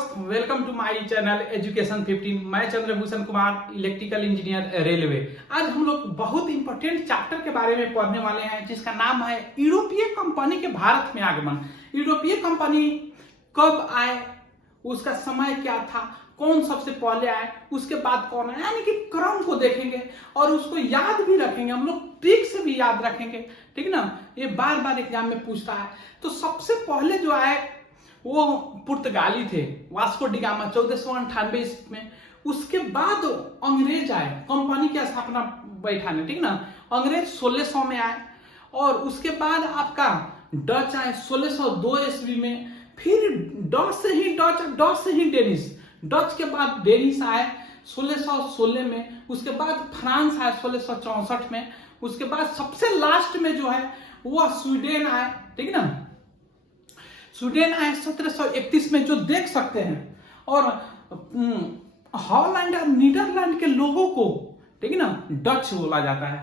दोस्त, welcome to my channel education 15। मैं Chandrabhushan Kumar, electrical engineer, railway. आज हम लोग बहुत इंपॉर्टेंट चैप्टर के बारे में पढ़ने वाले हैं जिसका नाम है यूरोपीय कंपनी के भारत में आगमन। यूरोपीय कंपनी कब आए, उसका समय क्या था, कौन सबसे पहले आए, उसके बाद कौन आए, यानी कि क्रम को देखेंगे और उसको याद भी रखेंगे। हम लोग ट्रिक से भी याद रखेंगे, ठीक ना। ये बार बार एग्जाम में पूछता है। तो सबसे पहले जो आए वो पुर्तगाली थे, वास्को डी गामा 1498 ईस्वी में। उसके बाद अंग्रेज आए कंपनी की स्थापना बैठाने, ठीक ना। अंग्रेज 1600 में आए और उसके बाद आपका डच आए 1602 ईस्वी में। फिर डच से ही डेनिश, डच के बाद डेनिश आए 1616 में। उसके बाद फ्रांस आए 1664 में। उसके बाद सबसे लास्ट में जो है वो स्वीडन आए, ठीक ना। स्वीडन आए 1731 में, जो देख सकते हैं। और हॉलैंड और नीदरलैंड के लोगों को, ठीक है ना, डच बोला जाता है।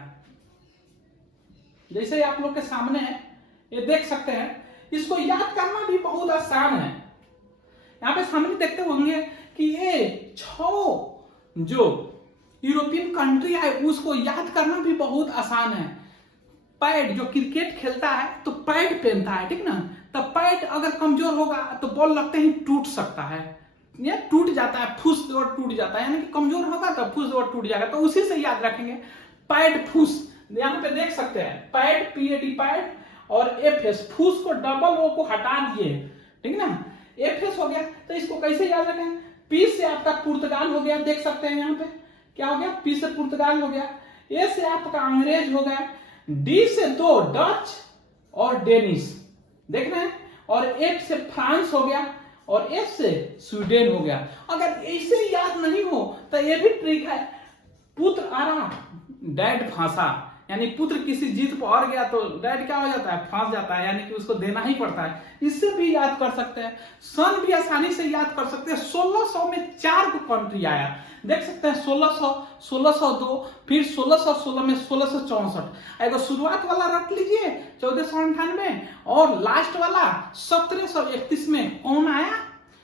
जैसे आप लोग के सामने है, ये देख सकते हैं। इसको याद करना भी बहुत आसान है। यहाँ पे सामने देखते होंगे कि ये 6 जो यूरोपियन कंट्री है उसको याद करना भी बहुत आसान है। पैड, जो क्रिकेट खेलता है तो पैड पहनता है, ठीक ना। तब पैड अगर कमजोर होगा तो बॉल लगते ही टूट सकता है, ये टूट जाता है, फूस और टूट जाता है, यानी कि कमजोर होगा तो फूस और टूट जाएगा। तो उसी से याद रखेंगे, पैड फूस। यहाँ पे देख सकते हैं पैड, PAD पैड, और FS फूस को डबल O को हटा दिए, ठीक ना। FS हो गया, तो इसको कैसे याद रखें। P से आपका पुर्तगाल हो गया, देख सकते हैं यहाँ पे क्या हो गया, P से पुर्तगाल हो गया। A से आपका अंग्रेज हो गया, D से 2 डच और डेनिश, देख रहे हैं। और F से फ्रांस हो गया और F से स्वीडन हो गया। अगर ऐसे याद नहीं हो तो ये भी ट्रिक है, पुत्र आरा डैड फांसा, यानी पुत्र किसी जीत पर हार गया तो डैड क्या हो जाता है, फांस जाता है, यानी कि उसको देना ही पड़ता है। इससे भी याद कर सकते हैं। सन भी आसानी से याद कर सकते हैं। 1600 में 4 कंट्री आया, देख सकते हैं। 1600, 1602, फिर 1616 में 1664। एगो शुरुआत वाला रख लीजिए 1498, और लास्ट वाला 1731 में कौन आया,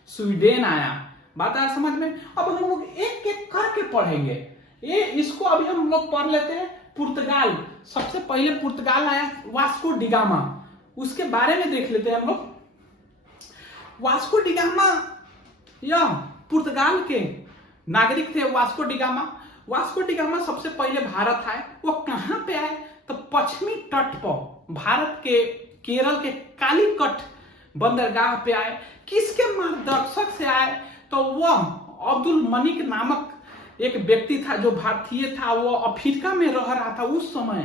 स्वीडन आया। बात आया समझ में। अब हम लोग एक एक करके पढ़ेंगे। ये इसको अभी हम लोग पढ़ लेते हैं। पुर्तगाल, सबसे पहले पुर्तगाल आया, वास्को डी गामा, उसके बारे में देख लेते हैं हम लोग। वास्को डी गामा या पुर्तगाल के नागरिक थे Vasco D gamma. Vasco D gamma सबसे पहले भारत आए। वो कहां पे आए, तो पश्चिमी तट पर भारत के केरल के कालीकट बंदरगाह पे आए। किसके मार्गदर्शक से आए, तो वह अब्दुल मलिक नामक एक व्यक्ति था जो भारतीय था। वो अफ्रीका में रह रहा था उस समय,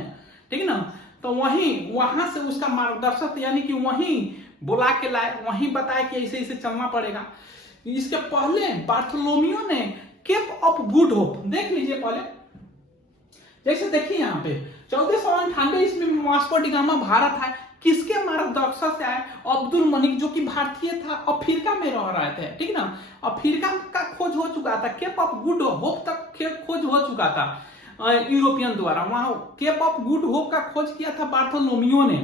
ठीक ना। तो वहां से उसका मार्गदर्शक, यानी कि वहीं बुला के लाए, वहीं बताया कि ऐसे ऐसे चलना पड़ेगा। इसके पहले बार्थोलोमियो ने केप ऑफ गुड होप, देख लीजिए पहले, जैसे देखिए यहाँ पे 1498 ईस्वी में वास्को डी गामा भारत आए। किसके मार्गदर्शक से आए, अब्दुल मलिक, जो कि भारतीय था, अफ्रीका में रह रहे थे, ठीक ना। अफ्रीका का खोज हो चुका था, केप ऑफ गुड होप तक खोज हो चुका था यूरोपियन द्वारा। वहां केप ऑफ गुड होप का खोज किया था बार्थोलोमियो ने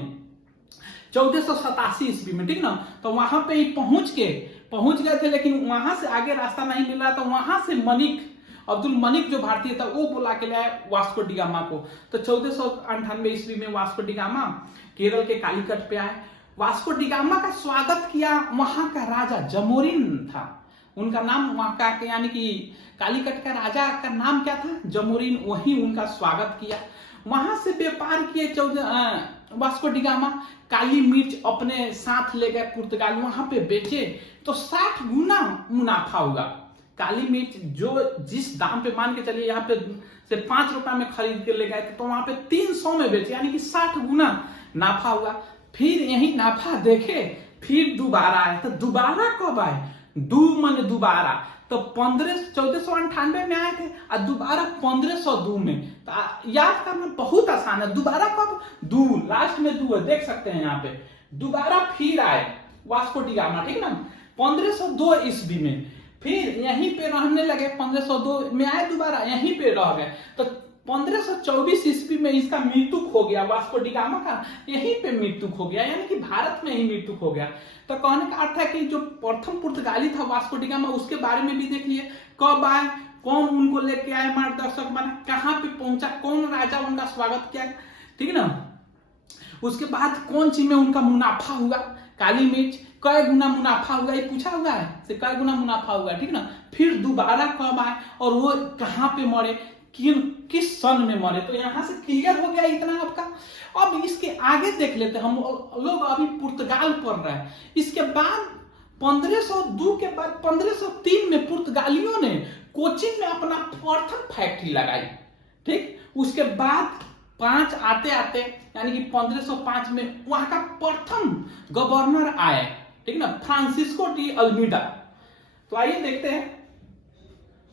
1487 ईस्वी में, ठीक ना। तो वहां पे ही पहुंच गए थे, लेकिन वहां से आगे रास्ता नहीं मिल रहा। तो वहां से अब्दुल मलिक जो भारतीय था वो बुला के लाए वास्को डी गामा को। तो 1498 ईस्वी में वास्को डी गामा केरल के कालीकट पे आए। वास्को डी गामा का स्वागत किया वहां का राजा जमोरिन था, उनका नाम वहां का, यानी कि कालीकट का राजा का नाम क्या था, जमोरिन। वही उनका स्वागत किया। वहां से व्यापार किए वास्को डी गामा। काली मिर्च अपने साथ ले गए पुर्तगाल, वहां पे बेचे तो 60 गुना मुनाफा हुआ। काली मिर्च जो जिस दाम पे, मान के चलिए यहाँ पे से 5 रुपए में खरीद के ले गए थे, तो वहां पे 300 में बेचे, यानी कि 60 गुना नाफा हुआ। फिर यही नाफा देखे, फिर दोबारा आए। तो दोबारा कब आए, दोबारा, तो 1498 में आए थे और दोबारा 1502 में। तो याद करना बहुत आसान है। दोबारा कब, लास्ट में है, देख सकते हैं यहाँ पे। दोबारा फिर आए वास्को डी गामा, ठीक ना, 1502 ईस्वी में। फिर यहीं पे रहने लगे, 1502 में आए, दोबारा यहीं पे रह गए। तो 1524 ईस्वी में इसका मृत्यु हो गया, वास्को डी गामा का यहीं पे मृत्यु हो गया, यानी कि भारत में ही मृत्यु हो गया। तो कहने का अर्थ है कि जो प्रथम पुर्तगाली था वास्को डी गामा, उसके बारे में भी देख लिए, कब आए, कौन उनको लेके आए, मार्गदर्शक बना, कहाँ पे पहुंचा, कौन राजा उनका स्वागत किया, ठीक है ना। उसके बाद कौन चीज में उनका मुनाफा हुआ, काली मिर्च कई गुना मुनाफा हुआ, ये पूछा हुआ है से कई गुना मुनाफा हुआ, ठीक ना। फिर दोबारा कब आए और वो कहाँ पे मरे, किस सन में मरे, तो यहाँ से क्लियर हो गया इतना आपका। अब इसके आगे देख लेते हैं, हम लोग अभी पुर्तगाल पढ़ रहे हैं। इसके बाद 1502 के बाद 1503 में पुर्तगालियों ने कोचिन में अपना प्रथम फैक्ट्री लगाई, ठीक। उसके बाद 5 आते आते यानी कि 1505 में वहां का प्रथम गवर्नर आए, ठीक ना, फ्रांसिस्को डी अल्मीडा। तो आइए देखते हैं,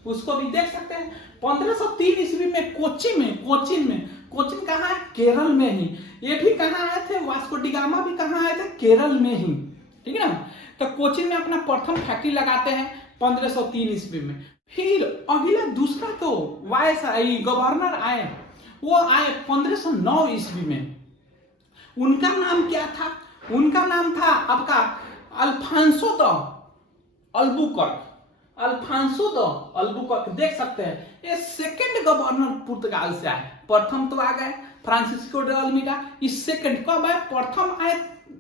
उसको भी देख सकते हैं। 1503 ईस्वी में कोचिन कहाँ है, केरल में ही। ये भी कहाँ आए थे, वास्को डी गामा भी कहाँ आए थे, केरल में ही, ठीक है ना। तो कोचिन में अपना प्रथम फैक्ट्री लगाते हैं 1503 ईस्वी में। फिर अगला दूसरा तो वायसराय गवर्नर आए, वो आए 1509 ईस्वी में। उनका नाम क्या था, उनका नाम था आपका अल्फांसो द अल्बुकर्क। देख सकते हैं, ये सेकंड गवर्नर पुर्तगाल से आए। प्रथम तो आ गए फ्रांसिस्को डे अल्मीडा, इस सेकंड कब आए, प्रथम आए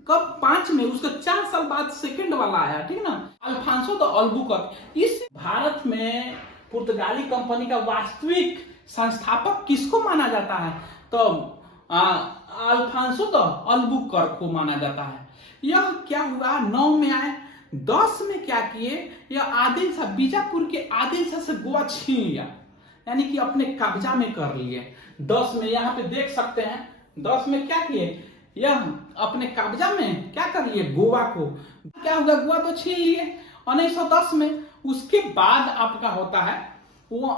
कब 5 में, उसके 4 साल बाद सेकंड वाला आया, ठीक ना, अल्फांसो द अल्बुकर्क। इस भारत में पुर्तगाली कंपनी का वास्तविक संस्थापक किसको माना जाता है, तो अल्फांसो द अल्बुकर्क को माना जाता है। यह क्या हुआ, 9 में आए, 10 में क्या किए, यह आदिल शाह, बीजापुर के आदिल शाह से गोवा छीन लिया, यानी कि अपने कब्जा में कर लिए। 10 में यहाँ पे देख सकते हैं, 10 में क्या किए, यह अपने कब्जा में क्या कर लिए, गोवा को। क्या हुआ, गोवा तो छीन लिए 1910 में। उसके बाद आपका होता है वो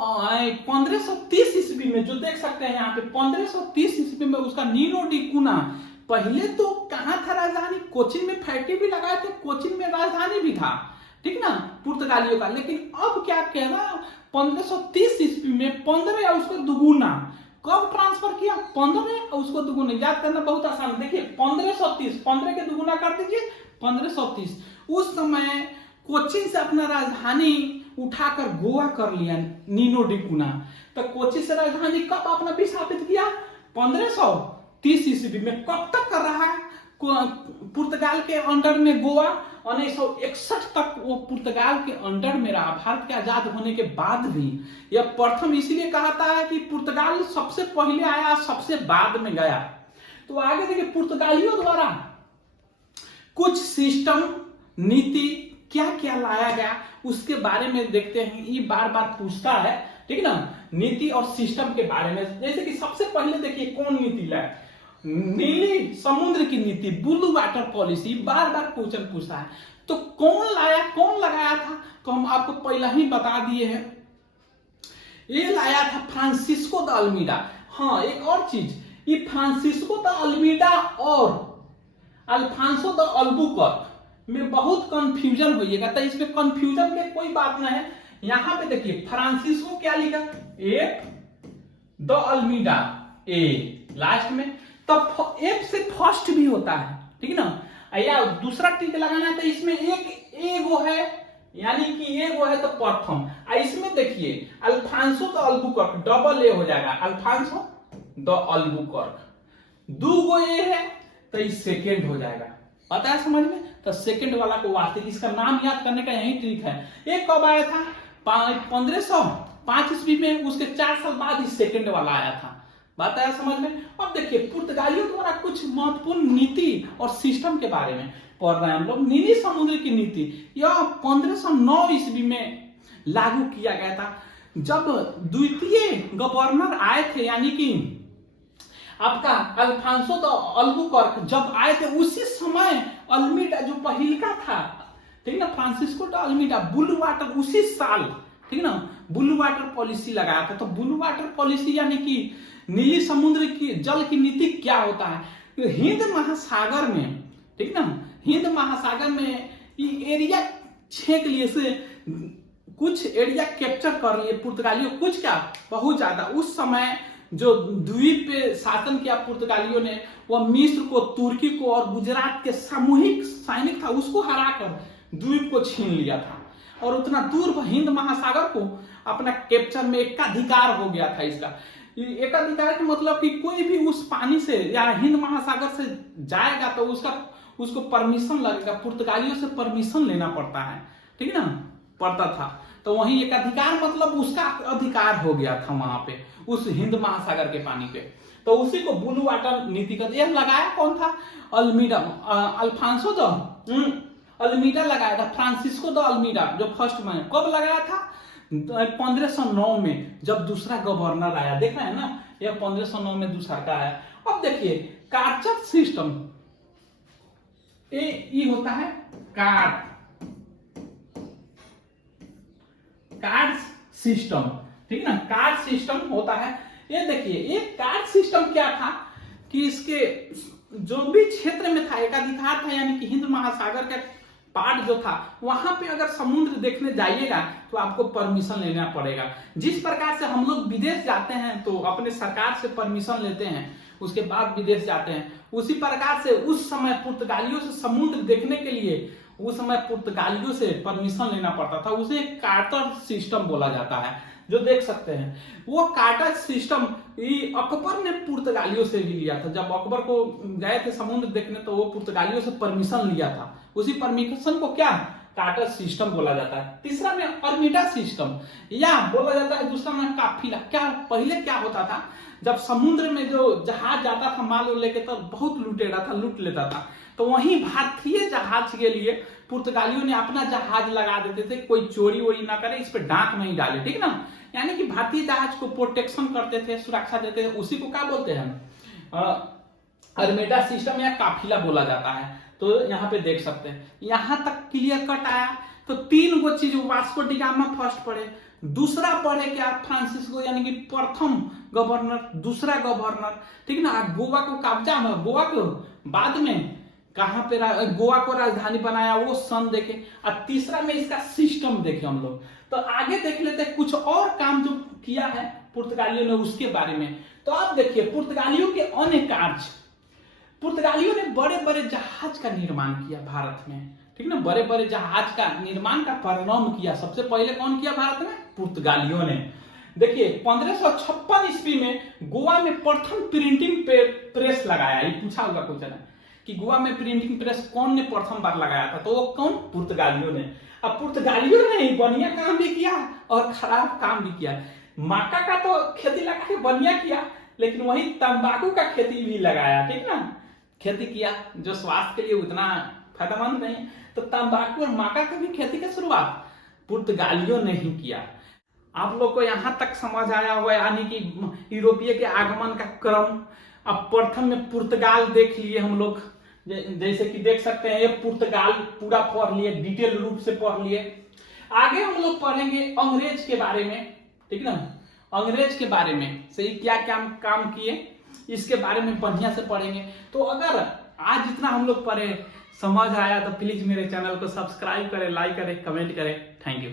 1530 ईस्वी में, जो देख सकते हैं यहाँ पे 1530 ईस्वी में उसका नीनो डी कुना। पहले तो कहाँ था राजधानी, कोचिन में फैक्ट्री भी लगाए थे, कोचिन में राजधानी भी था, ठीक ना, पुर्तगालियों का। लेकिन अब क्या कहना, 1530 ईस्वी में 15 या उसको दुगुना, कब ट्रांसफर किया, 15 और उसको दुगुना। याद करना बहुत आसान, देखिए 1530, 15 के दुगुना कर दीजिए 1530। उस समय कोचिन से अपना राजधानी उठाकर गोवा कर लिया, नीनो डी कुना। तो कोचिन से राजधानी कब अपना विस्थापित किया, 1530 ईस्वी में। कब तक कर रहा है, पुर्तगाल के अंडर में गोवा, 1961 तक वो पुर्तगाल के अंडर में रहा, भारत के आजाद होने के बाद भी। यह प्रथम इसलिए कहता है कि पुर्तगाल सबसे पहले आया, सबसे बाद में गया। तो आगे देखिए, पुर्तगालियों द्वारा कुछ सिस्टम, नीति क्या क्या लाया गया, उसके बारे में देखते हैं। ये बार बार पूछता है, ठीक है ना, नीति और सिस्टम के बारे में। जैसे कि सबसे पहले देखिए कौन नीति लाया, नीली समुद्र की नीति, ब्लू वाटर पॉलिसी, बार बार क्वेश्चन पूछता है। तो कौन लाया, कौन लगाया था, तो हम आपको पहले ही बता दिए हैं, ये लाया था फ्रांसिस्को द अल्मीडा। हाँ, एक और चीज, ये फ्रांसिस्को द अल्मीडा और अल्फांसो द अल्बुकर्क में बहुत कंफ्यूजन होइएगा, तो इसमें कंफ्यूजन में कोई बात ना है। यहां पे देखिए फ्रांसिस्को क्या लिखा, एफ द अल्मीडा, ए लास्ट में, तब एफ से फर्स्ट भी होता है, ठीक है ना। या दूसरा टिक लगाना है तो इसमें एक एगो है, यानी कि एगो है तो प्रथम। इसमें देखिए Alfonso de Albuquerque, double A हो जाएगा, अल्फांसो द अल्बुकर्क। 2 गो ए है तो ये सेकेंड हो जाएगा, पता है समझ में। तो सेकंड वाला को वास्तविक, इसका नाम याद करने का यही ट्रिक है। एक कब आया था, 1505 ईस्वी में, उसके 4 साल बाद इस सेकंड वाला आया था, बात आया समझ में। अब देखिए पुर्तगालियों द्वारा कुछ महत्वपूर्ण नीति और सिस्टम के बारे में पढ़ रहे हैं हम लोग। नीली समुद्र की नीति यह 1509 ईस्वी में लागू किया गया था, जब द्वितीय गवर्नर आए थे, यानी कि आपका अल्फांसो द अल्बुकर्क जब आए थे, उसी समय अल्मीडा जो पहिलका था, ठीक ना, Francisco de Almeida, blue water, उसी साल, ठीक ना, ब्लू वाटर पॉलिसी लगाया था। तो ब्लू वाटर पॉलिसी यानी कि नीली समुद्र की जल की नीति क्या होता है, हिंद महासागर में, ठीक ना, हिंद महासागर में ये एरिया छेक लिए से कुछ एरिया कैप्चर कर लिए पुर्तगालियों, कुछ क्या बहुत ज्यादा। उस समय जो द्वीप पे शासन किया पुर्तगालियों ने, वह मिस्र को, तुर्की को और गुजरात के सामूहिक सैनिक था उसको हराकर द्वीप को छीन लिया था और उतना दूर हिंद महासागर को अपना कैप्चर में एकाधिकार हो गया था। इसका एकाधिकार का मतलब कि कोई भी उस पानी से या हिंद महासागर से जाएगा तो उसको परमिशन लगेगा, पुर्तगालियों से परमिशन लेना पड़ता है, ठीक है ना, पड़ता था। तो वहीं एकाधिकार मतलब उसका अधिकार हो गया था वहां पे उस हिंद महासागर के पानी पे। तो उसी को ब्लू वाटर नीति का यह लगाया कौन था? अल्मीडा, अल्फांसो द अल्मीडा लगाया था, फ्रांसिस्को द अल्मीडा जो फर्स्ट मैन। कब लगाया था? 1509 में, जब दूसरा गवर्नर आया। देख रहे हैं ना, यह 1509 में दूसरा का आया। अब देखिए कार्चर सिस्टम, ये होता है कार्ड सिस्टम, ठीक है ना, कार्ड सिस्टम होता है। ये देखिए ये कार्ड सिस्टम क्या था कि इसके जो भी क्षेत्र में था एकाधिकार था, यानी कि हिंद महासागर का पार्ट जो था वहां पे अगर समुद्र देखने जाइएगा तो आपको परमिशन लेना पड़ेगा। जिस प्रकार से हम लोग विदेश जाते हैं तो अपने सरकार से परमिशन लेते हैं, उसके बाद विदेश जाते हैं, उसी प्रकार से उस समय पुर्तगालियों से समुद्र देखने के लिए उस समय पुर्तगालियों से परमिशन लेना पड़ता था। उसे कार्टर सिस्टम बोला जाता है, जो देख सकते हैं। वो कार्टर सिस्टम अकबर ने पुर्तगालियों से भी लिया था। जब अकबर को गए थे समुद्र देखने तो वो पुर्तगालियों से परमिशन लिया था। उसी परमिशन को क्या कार्टर सिस्टम बोला जाता है। तीसरा में अल्मीडा सिस्टम या बोला जाता है, दूसरा में काफिला। क्या पहले क्या होता था, जब समुद्र में जो जहाज जाता था माल लेके तो बहुत लुटेरा था, लूट लेता था। तो वहीं भारतीय जहाज के लिए पुर्तगालियों ने अपना जहाज लगा देते थे, कोई चोरी वोरी ना करे, इस पे डाक नहीं डाले, ठीक ना, यानी कि भारतीय जहाज को प्रोटेक्शन करते थे, सुरक्षा देते थे। उसी को क्या बोलते हैं? अल्मीडा सिस्टम या काफिला बोला जाता है। तो यहाँ पे देख सकते हैं, यहाँ तक क्लियर कट आया। तो तीन गो चीज, वास्को डी गामा फर्स्ट पढ़े, दूसरा पढ़े क्या फ्रांसिस्को यानी कि प्रथम गवर्नर, दूसरा गवर्नर, ठीक ना, गोवा को कब्जा में, गोवा को बाद में कहां पे गोवा को राजधानी बनाया वो सन देखे, और तीसरा में इसका सिस्टम देखे हम लोग। तो आगे देख लेते हैं कुछ और काम जो किया है पुर्तगालियों ने उसके बारे में। तो आप देखिए पुर्तगालियों के अन्य कार्य, पुर्तगालियों ने बड़े बड़े जहाज का निर्माण किया भारत में, ठीक ना, बड़े बड़े जहाज का निर्माण का प्रारंभ किया। सबसे पहले कौन किया भारत में? पुर्तगालियों ने। देखिए 1556 ईस्वी में गोवा में प्रथम प्रिंटिंग प्रेस लगाया। ये पूछा होगा क्वेश्चन है कि गोवा में प्रिंटिंग प्रेस कौन ने प्रथम बार लगाया था? तो वो कौन? पुर्तगालियों ने। अब पुर्तगालियों ने बढ़िया काम भी किया और खराब काम भी किया। मक्का का तो खेती लगा के बढ़िया किया, लेकिन वही तंबाकू का खेती भी लगाया, ठीक ना, खेती किया जो स्वास्थ्य के लिए उतना फायदेमंद नहीं। तो तंबाकू और मक्का की भी खेती की शुरुआत पुर्तगालियों ने ही किया। आप लोग को यहां तक समझ आया हुआ, यानी कि यूरोपीय के आगमन का क्रम। अब प्रथम में पुर्तगाल देख लिए हम लोग, जैसे कि देख सकते हैं ये पुर्तगाल पूरा पढ़ लिए, डिटेल रूप से पढ़ लिए। आगे हम लोग पढ़ेंगे अंग्रेज के बारे में, ठीक ना, अंग्रेज के बारे में सही क्या क्या काम किए इसके बारे में बढ़िया से पढ़ेंगे। तो अगर आज जितना हम लोग पढ़े समझ आया तो प्लीज मेरे चैनल को सब्सक्राइब करें, लाइक करें, कमेंट करें। Thank you.